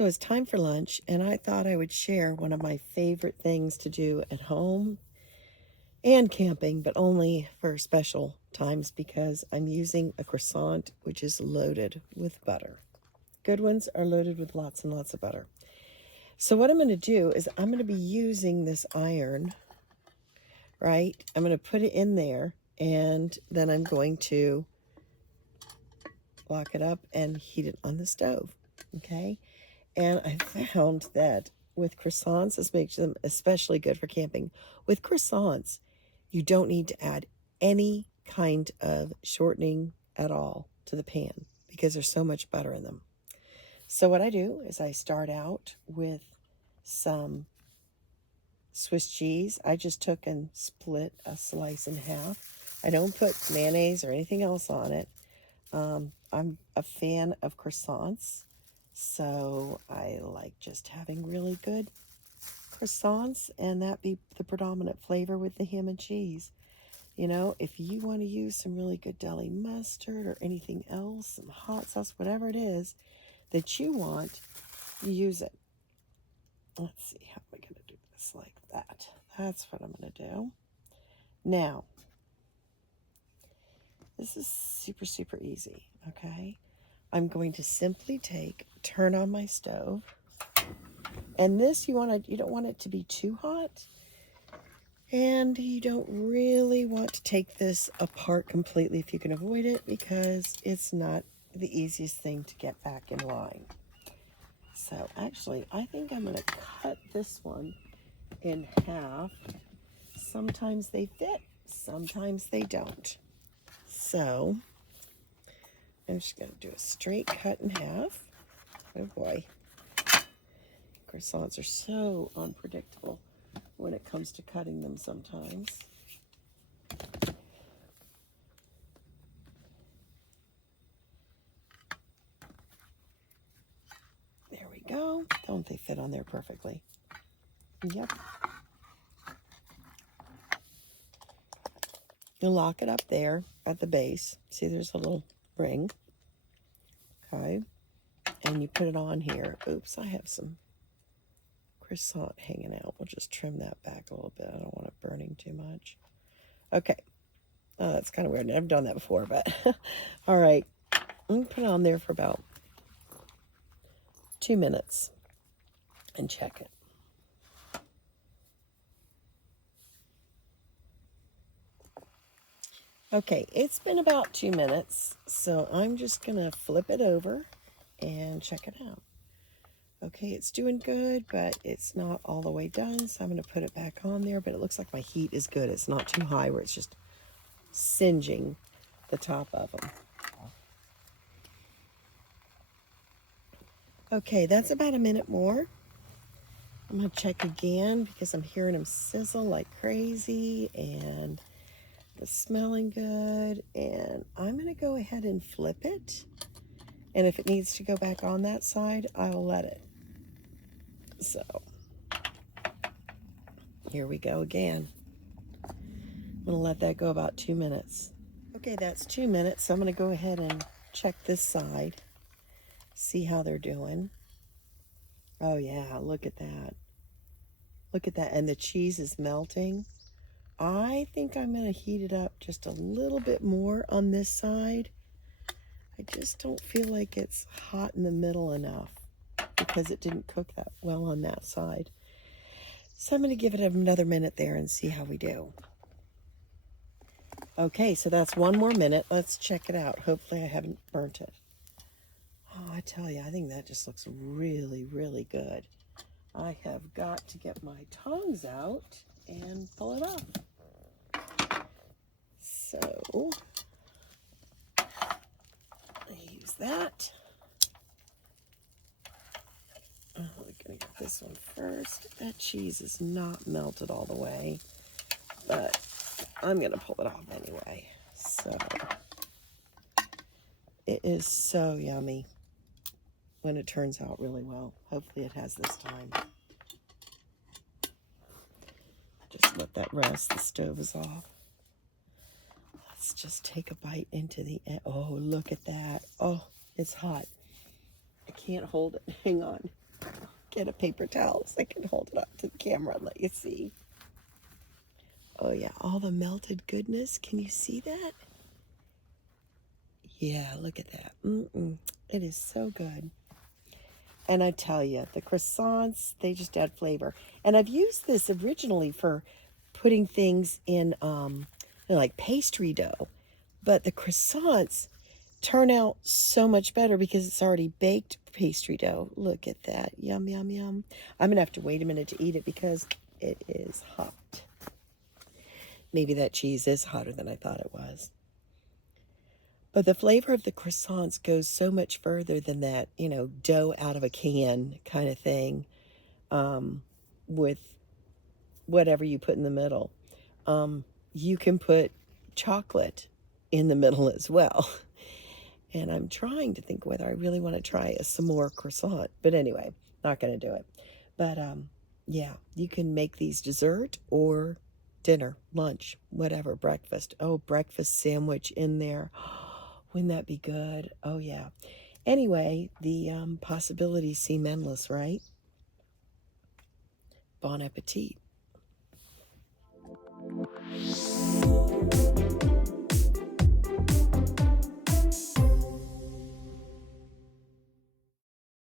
So it's time for lunch, and I thought I would share one of my favorite things to do at home and camping, but only for special times because I'm using a croissant which is loaded with butter. Good ones are loaded with lots and lots of butter. So what I'm going to do is I'm going to be using this iron, right? I'm going to put it in there, and then I'm going to lock it up and heat it on the stove, okay? And I found that with croissants, this makes them especially good for camping. With croissants, you don't need to add any kind of shortening at all to the pan because there's so much butter in them. So what I do is I start out with some Swiss cheese. I just took and split a slice in half. I don't put mayonnaise or anything else on it. I'm a fan of croissants, so I like just having really good croissants, and that be the predominant flavor with the ham and cheese. You know, if you want to use some really good deli mustard or anything else, some hot sauce, whatever it is that you want, you use it. Let's see, how am I going to do this like that? That's what I'm going to do. Now, this is super, super easy, okay? I'm going to simply turn on my stove. And this, you don't want it to be too hot. And you don't really want to take this apart completely if you can avoid it, because it's not the easiest thing to get back in line. So actually, I think I'm going to cut this one in half. Sometimes they fit, sometimes they don't. So I'm just going to do a straight cut in half. Oh boy. Croissants are so unpredictable when it comes to cutting them sometimes. There we go. Don't they fit on there perfectly? Yep. You lock it up there at the base. See, there's a little ring. Okay. And you put it on here. Oops, I have some croissant hanging out. We'll just trim that back a little bit. I don't want it burning too much. Okay. Oh, that's kind of weird. I've never done that before, but all right. I'm going to put it on there for about 2 minutes and check it. Okay, it's been about 2 minutes, so I'm just going to flip it over and check it out. Okay, it's doing good, but it's not all the way done, so I'm going to put it back on there, but it looks like my heat is good. It's not too high where it's just singeing the top of them. Okay, that's about a minute more. I'm going to check again because I'm hearing them sizzle like crazy, and it's smelling good, and I'm going to go ahead and flip it, and if it needs to go back on that side, I will let it. So here we go again. I'm going to let that go about 2 minutes. Okay, that's 2 minutes, so I'm going to go ahead and check this side, see how they're doing. Oh yeah, look at that. Look at that, and the cheese is melting. I think I'm going to heat it up just a little bit more on this side. I just don't feel like it's hot in the middle enough because it didn't cook that well on that side. So I'm going to give it another minute there and see how we do. Okay, so that's 1 more minute. Let's check it out. Hopefully I haven't burnt it. Oh, I tell you, I think that just looks really, really good. I have got to get my tongs out and pull it off. So I use that. Oh, we're going to get this one first. That cheese is not melted all the way, but I'm going to pull it off anyway. So it is so yummy when it turns out really well. Hopefully it has this time. Just let that rest. The stove is off. Let's just take a bite into the end. Oh, look at that. Oh, it's hot. I can't hold it. Hang on. Get a paper towel so I can hold it up to the camera and let you see. Oh yeah, all the melted goodness. Can you see that? Yeah, look at that. It is so good. And I tell you, the croissants, they just add flavor. And I've used this originally for putting things in, like pastry dough. But the croissants turn out so much better because it's already baked pastry dough. Look at that. Yum, yum, yum. I'm going to have to wait a minute to eat it because it is hot. Maybe that cheese is hotter than I thought it was. But the flavor of the croissants goes so much further than that, dough out of a can kind of thing, with whatever you put in the middle. You can put chocolate in the middle as well. And I'm trying to think whether I really want to try a s'more croissant. But anyway, not going to do it. But yeah, you can make these dessert or dinner, lunch, whatever, breakfast. Oh, breakfast sandwich in there. Wouldn't that be good? Oh, yeah. Anyway, the possibilities seem endless, right? Bon appetit.